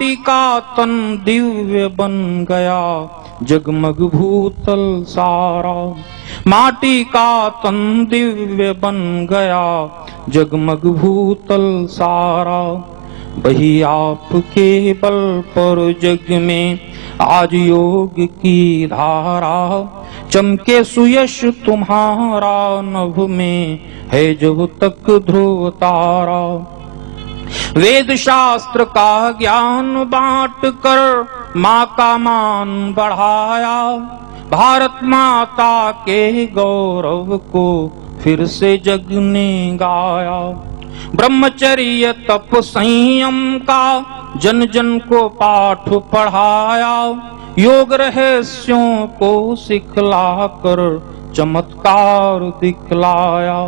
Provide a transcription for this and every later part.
माटी का तन दिव्य बन गया जगमग भूतल सारा। माटी का तन दिव्य बन गया जगमग भूतल सारा। वही आपके बल पर जग में आज योग की धारा। चमके सुयश तुम्हारा नभ में है जब तक ध्रुव तारा। वेद शास्त्र का ज्ञान बांट कर माँ का मान बढ़ाया। भारत माता के गौरव को फिर से जग ने गाया। ब्रह्मचर्य तप संयम का जन जन को पाठ पढ़ाया। योग रहस्यों को सिखला कर चमत्कार दिखलाया।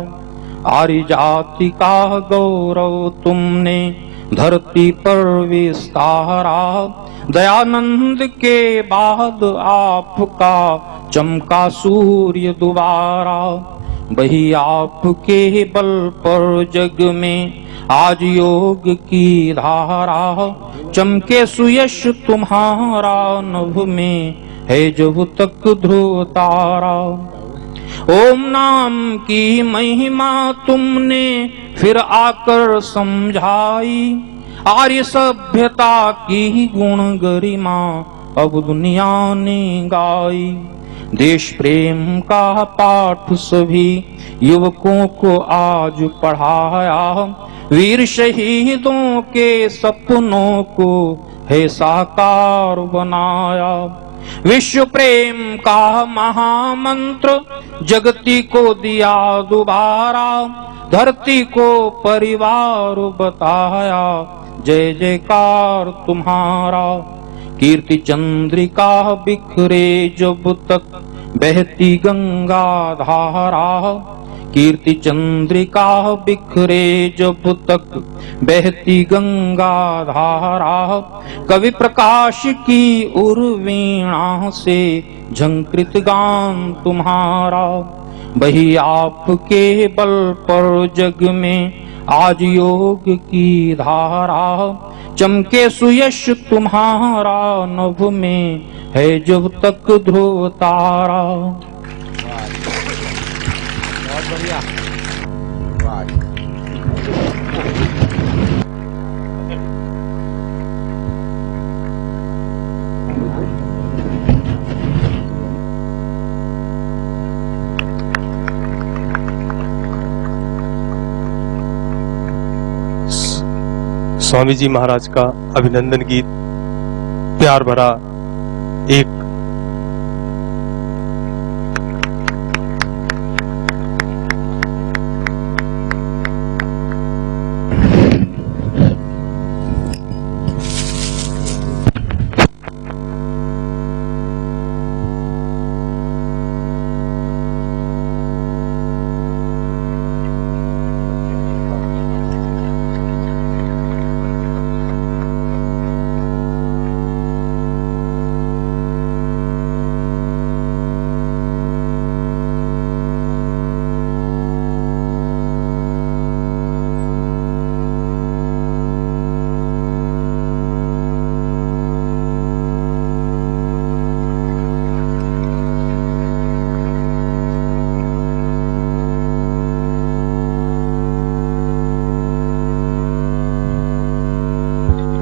आर्य जाति का गौरव तुमने धरती पर विस्तारा। दयानंद के बाद आपका चमका सूर्य दोबारा। वही आपके बल पर जग में आज योग की धारा। चमके सुयश तुम्हारा नभ में है जब तक ध्रुव तारा। ओम नाम की महिमा तुमने फिर आकर समझाई। आर्य सभ्यता की गुण गरिमा अब दुनिया ने गाई। देश प्रेम का पाठ सभी युवकों को आज पढ़ाया। वीर शहीदों के सपनों को है साकार बनाया। विश्व प्रेम का महामंत्र जगती को दिया दोबारा। धरती को परिवार बताया जय जयकार तुम्हारा। कीर्ति चंद्रिका बिखरे जब तक बहती गंगा धारा। कीर्ति चंद्रिका बिखरे जब तक बहती गंगा धारा। कवि प्रकाश की उर्वीणा से झंकृत गान तुम्हारा। वही आपके बल पर जग में आज योग की धारा। चमके सुयश तुम्हारा नभ में है जब तक ध्रुव तारा। बहुत बढ़िया। स्वामी जी महाराज का अभिनंदन गीत प्यार भरा एक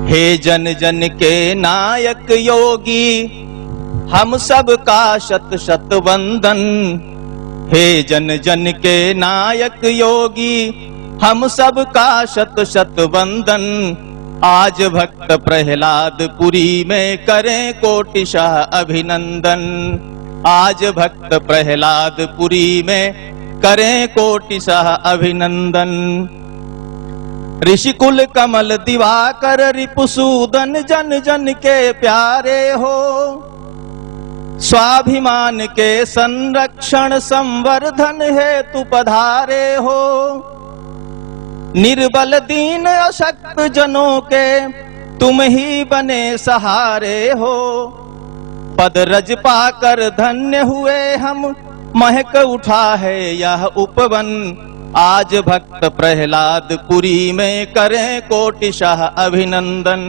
हे जन जन के नायक योगी हम सब का शत शत वंदन। हे जन जन के नायक योगी हम सब का शत शत वंदन। आज भक्त प्रहलाद पुरी में करें कोटिशः अभिनंदन। आज भक्त प्रहलाद पुरी में करें कोटिशः अभिनंदन। ऋषिकुल कमल दिवाकर रिपुसूदन जन जन के प्यारे हो। स्वाभिमान के संरक्षण संवर्धन हेतु पधारे हो। निर्बल दीन अशक्त जनों के तुम ही बने सहारे हो। पद रज पाकर धन्य हुए हम महक उठा है यह उपवन। आज भक्त प्रहलाद पुरी में करें कोटिशः अभिनंदन।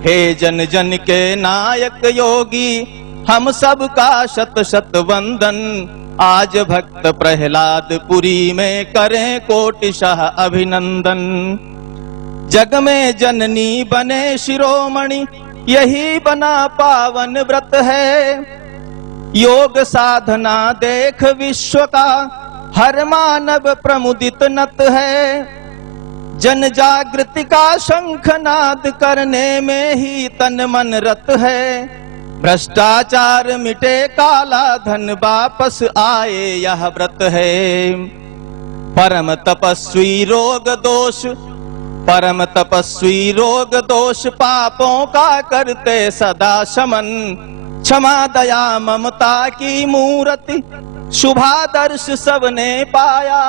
हे जन जन के नायक योगी हम सब का शत शत वंदन। आज भक्त प्रहलाद पुरी में करें कोटिशः अभिनंदन। जग में जननी बने शिरोमणि यही बना पावन व्रत है। योग साधना देख विश्व का हर मानव प्रमुदित नत है। जन जागृति का शंखनाद करने में ही तन मन रत है। भ्रष्टाचार मिटे काला धन वापस आए यह व्रत है। परम तपस्वी रोग दोष परम तपस्वी रोग दोष पापों का करते सदा शमन। क्षमा दया ममता की मूर्ति शुभादर्श सबने पाया।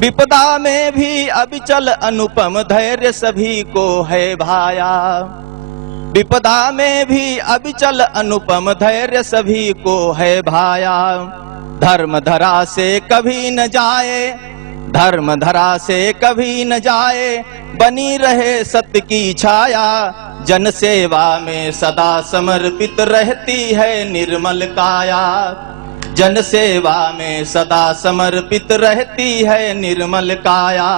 विपदा में भी अविचल अनुपम धैर्य सभी को है भाया। विपदा में भी अविचल अनुपम धैर्य सभी को है भाया। धर्म धरा से कभी न जाए धर्म धरा से कभी न जाए। बनी रहे सत्य की छाया। जन सेवा में सदा समर्पित रहती है निर्मल काया। जन सेवा में सदा समर्पित रहती है निर्मल काया।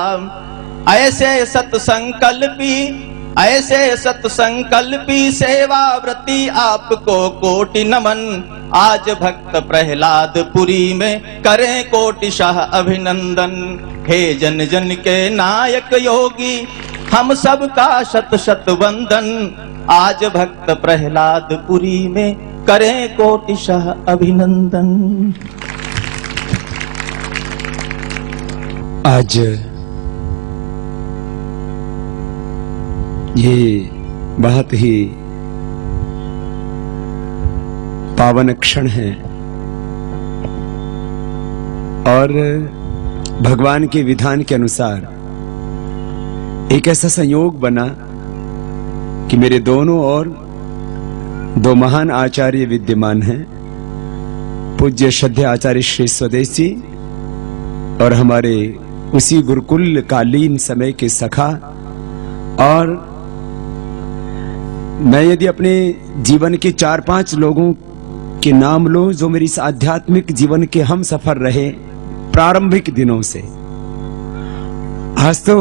ऐसे सत्संकल्पी सेवा व्रती आपको कोटि नमन। आज भक्त प्रहलाद पुरी में करें कोटिशः अभिनंदन। हे जन जन के नायक योगी हम सब का शत शत वंदन। आज भक्त प्रहलाद पुरी में करें कोटिशः अभिनंदन। आज ये बहुत ही पावन क्षण है और भगवान के विधान के अनुसार एक ऐसा संयोग बना कि मेरे दोनों ओर दो महान आचार्य विद्यमान हैं। पूज्य श्रद्धेय आचार्य श्री स्वदेश जी और हमारे उसी गुरुकुल कालीन समय के सखा। और मैं यदि अपने जीवन के 4-5 लोगों के नाम लूं जो मेरी इस आध्यात्मिक जीवन के हम सफर रहे प्रारंभिक दिनों से, आज तो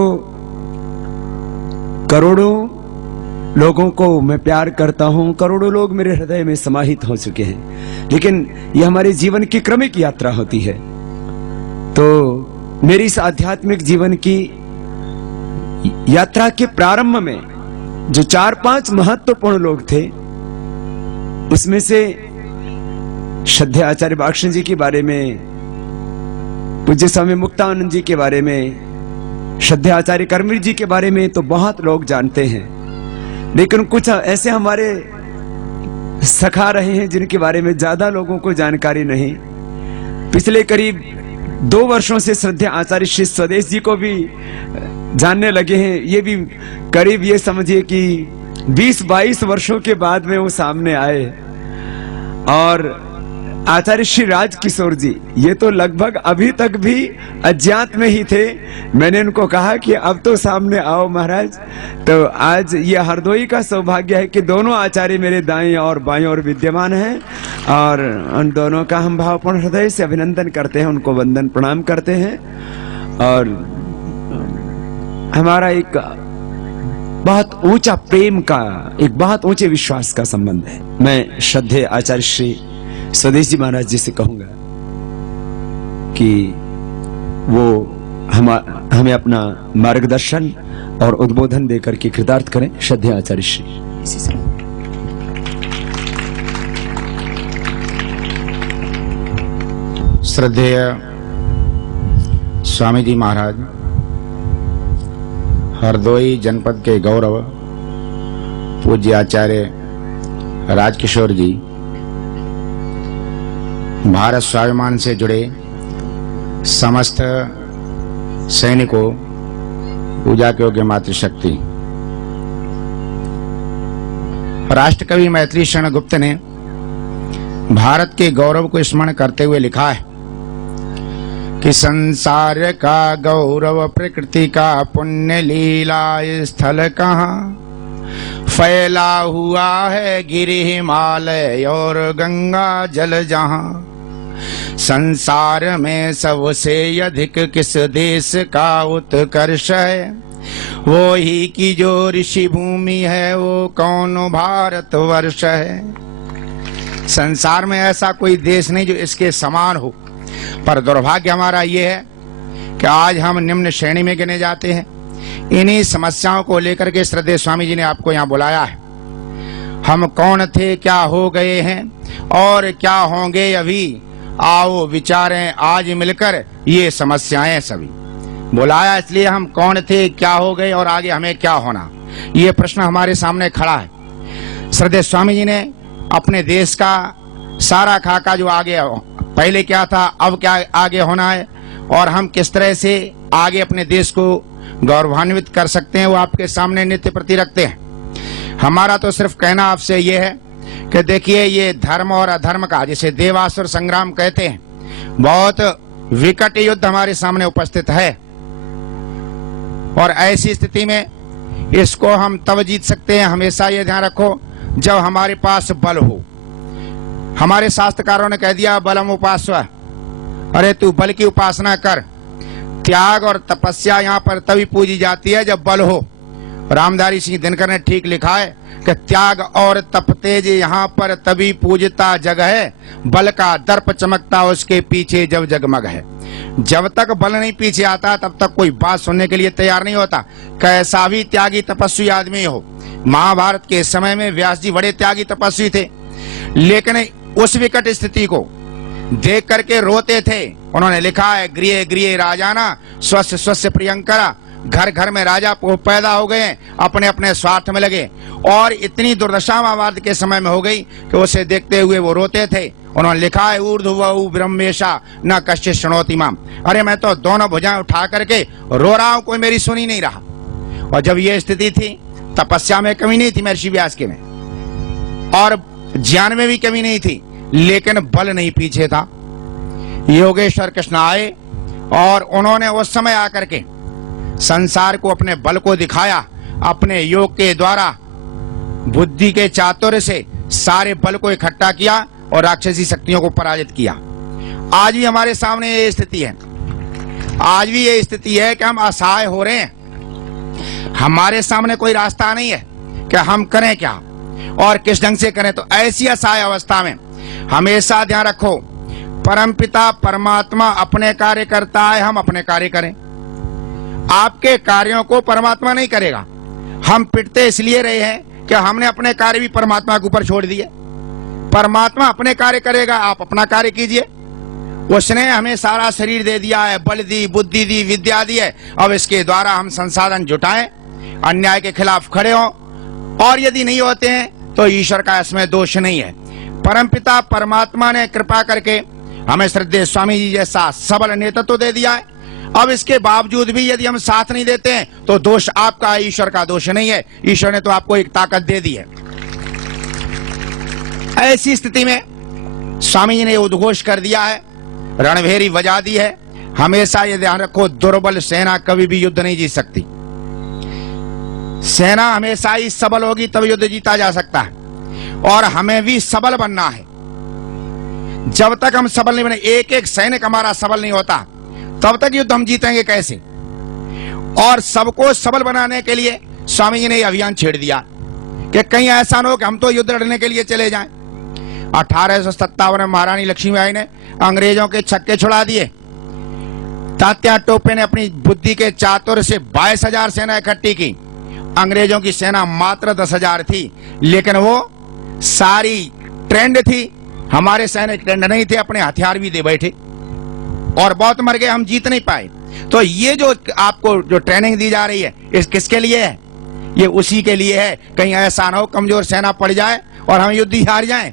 करोड़ों लोगों को मैं प्यार करता हूं, करोड़ों लोग मेरे हृदय में समाहित हो चुके हैं। लेकिन यह हमारे जीवन की क्रमिक यात्रा होती है। तो मेरी इस आध्यात्मिक जीवन की यात्रा के प्रारंभ में जो 4-5 महत्वपूर्ण लोग थे, उसमें से श्रद्धेय आचार्य बागशन जी के बारे में, पूज्य स्वामी मुक्तानंद जी के बारे में, श्रद्धेय आचार्य कर्मवीर जी के बारे में तो बहुत लोग जानते हैं। लेकिन कुछ ऐसे हमारे सखा रहे हैं जिनके बारे में ज्यादा लोगों को जानकारी नहीं। पिछले करीब 2 वर्षों से श्रद्धेय आचार्य श्री स्वदेश जी को भी जानने लगे हैं। ये भी करीब ये समझिए कि 20-22 वर्षों के बाद में वो सामने आए। और आचार्य श्री राज किशोर जी, ये तो लगभग अभी तक भी अज्ञात में ही थे। मैंने उनको कहा कि अब तो सामने आओ महाराज। तो आज ये हरदोई का सौभाग्य है कि दोनों आचार्य मेरे दाएं और बाएं ओर विद्यमान हैं और उन दोनों का हम भावपूर्ण हृदय से अभिनंदन करते हैं, उनको वंदन प्रणाम करते हैं। और हमारा एक बहुत ऊंचा प्रेम का, एक बहुत ऊंचे विश्वास का संबंध है। मैं श्रद्धेय आचार्य श्री स्वदेश जी महाराज जी से कहूंगा कि वो हमें अपना मार्गदर्शन और उद्बोधन देकर के कृतार्थ करें। श्रद्धेय आचार्य श्री। इसी से श्रद्धेय स्वामी जी महाराज, हरदोई जनपद के गौरव पूज्य आचार्य राजकिशोर जी, भारत स्वाभिमान से जुड़े समस्त सैनिकों, पूजा के योग्य मातृशक्ति। राष्ट्रकवि मैथिली शरण गुप्त ने भारत के गौरव को स्मरण करते हुए लिखा है कि संसार का गौरव प्रकृति का पुण्य लीला स्थल कहाँ, फैला हुआ है गिरि हिमालय और गंगा जल जहां, संसार में सबसे अधिक किस देश का उत्कर्ष है, वो ही की जो ऋषि भूमि है वो कौन भारत वर्ष है। संसार में ऐसा कोई देश नहीं जो इसके समान हो, पर दुर्भाग्य हमारा ये है कि आज हम निम्न श्रेणी में गिने जाते हैं। इन्हीं समस्याओं को लेकर के श्रद्धेय स्वामी जी ने आपको यहाँ बुलाया है। हम कौन थे, क्या हो गए हैं और क्या होंगे अभी, आओ विचारें आज मिलकर ये समस्याएं सभी। बुलाया इसलिए हम कौन थे, क्या हो गए और आगे हमें क्या होना, ये प्रश्न हमारे सामने खड़ा है। श्रद्धेय स्वामी जी ने अपने देश का सारा खाका जो आगे पहले क्या था, अब क्या आगे होना है और हम किस तरह से आगे अपने देश को गौरवान्वित कर सकते हैं, वो आपके सामने नित्य प्रति रखते हैं। हमारा तो सिर्फ कहना आपसे ये है कि देखिए, ये धर्म और अधर्म का, जिसे देवासुर संग्राम कहते हैं, बहुत विकट युद्ध हमारे सामने उपस्थित है। और ऐसी स्थिति में इसको हम तब जीत सकते हैं, हमेशा ये ध्यान रखो, जब हमारे पास बल हो। हमारे शास्त्रकारों ने कह दिया बलम उपास्व, अरे तू बल की उपासना कर। त्याग और तपस्या यहाँ पर तभी पूजी जाती है जब बल हो। रामधारी सिंह दिनकर ने ठीक लिखा है कि त्याग और तप तेज यहाँ पर तभी पूजता जग है, बल का दर्प चमकता उसके पीछे जब जगमग है। जब तक बल नहीं पीछे आता तब तक कोई बात सुनने के लिए तैयार नहीं होता, कैसा भी त्यागी तपस्वी आदमी हो। महाभारत के समय में व्यास जी बड़े त्यागी तपस्वी थे, लेकिन उस विकट स्थिति को देख करके रोते थे। उन्होंने लिखा है, गृह गृह राजाना स्वस्य स्वस्य प्रियंकरा, घर घर में राजा पैदा हो गए, अपने अपने स्वार्थ में लगे। और इतनी दुर्दशा महाभारत के समय में हो गई कि उसे देखते हुए वो रोते थे। उन्होंने लिखा है, ऊर्ध्वऊ ब्रह्मेशा न कश्चित् शृणोति माम, अरे मैं तो दोनों भुजाएं उठा करके रो रहा हूं, कोई मेरी सुनी नहीं रहा। और जब ये स्थिति थी, तपस्या में कमी नहीं थी महर्षि व्यास के में, और ज्ञान में भी कमी नहीं थी, लेकिन बल नहीं पीछे था। योगेश्वर कृष्ण आए और उन्होंने उस समय आकर के संसार को अपने बल को दिखाया। अपने योग के द्वारा, बुद्धि के चातुर्य से सारे बल को इकट्ठा किया और राक्षसी शक्तियों को पराजित किया। आज भी हमारे सामने ये स्थिति है, आज भी ये स्थिति है कि हम असहाय हो रहे हैं। हमारे सामने कोई रास्ता नहीं है कि हम करें क्या और किस ढंग से करें। तो ऐसी असहाय अवस्था में हमेशा ध्यान रखो, परमपिता परमात्मा अपने कार्य करता है, हम अपने कार्य करें। आपके कार्यों को परमात्मा नहीं करेगा। हम पिटते इसलिए रहे हैं कि हमने अपने कार्य भी परमात्मा के ऊपर छोड़ दिए। परमात्मा अपने कार्य करेगा, आप अपना कार्य कीजिए। उसने हमें सारा शरीर दे दिया है, बल दी, बुद्धि दी, विद्या दी है। अब इसके द्वारा हम संसाधन जुटाएं, अन्याय के खिलाफ खड़े हों, और यदि नहीं होते हैं तो ईश्वर का इसमें दोष नहीं है। परमपिता परमात्मा ने कृपा करके हमें श्रद्धेय स्वामी जी जैसा सबल नेतृत्व दे दिया है। अब इसके बावजूद भी यदि हम साथ नहीं देते हैं तो दोष आपका है, ईश्वर का दोष नहीं है। ईश्वर ने तो आपको एक ताकत दे दी है। ऐसी स्थिति में स्वामी जी ने उद्घोष कर दिया है, रणभेरी बजा दी है। हमेशा ये ध्यान रखो, दुर्बल सेना कभी भी युद्ध नहीं जीत सकती। सेना हमेशा ही सबल होगी तब युद्ध जीता जा सकता है, और हमें भी सबल बनना है। जब तक हम सबल नहीं बने, एक एक सैनिक हमारा सबल नहीं होता, तब तक युद्ध हम जीतेंगे कैसे। और सबको सबल बनाने के लिए स्वामी जी ने अभियान छेड़ दिया कि कहीं ऐसा न हो कि हम तो युद्ध लड़ने के लिए चले जाएं। 1857 में महारानी लक्ष्मीबाई ने अंग्रेजों के छक्के छुड़ा दिए। तात्या टोपे ने अपनी बुद्धि के चातुर्य से 22,000 सेना इकट्ठी की। अंग्रेजों की सेना मात्र 10,000 थी, लेकिन वो सारी ट्रेंड थी। हमारे सैनिक ट्रेंड नहीं थे, अपने हथियार भी दे बैठे और बहुत मर गए, हम जीत नहीं पाए। तो ये जो आपको जो ट्रेनिंग दी जा रही है, इस किसके लिए है? ये उसी के लिए है, कहीं ऐसा ना हो कमजोर सेना पड़ जाए और हम युद्ध हार जाएं।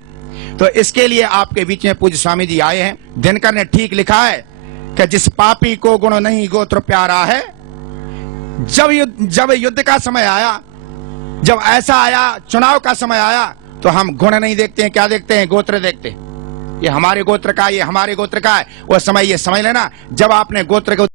तो इसके लिए आपके बीच में पूज्य स्वामी जी आए हैं। दिनकर ने ठीक लिखा है कि जिस पापी को गुण नहीं गोत्र प्यारा है। जब युद्ध का समय आया, जब ऐसा आया, चुनाव का समय आया, तो हम गुण नहीं देखते हैं, क्या देखते हैं? गोत्र देखते हैं। ये हमारे गोत्र का, ये हमारे गोत्र का है। वो समय ये समझ लेना, जब आपने गोत्र को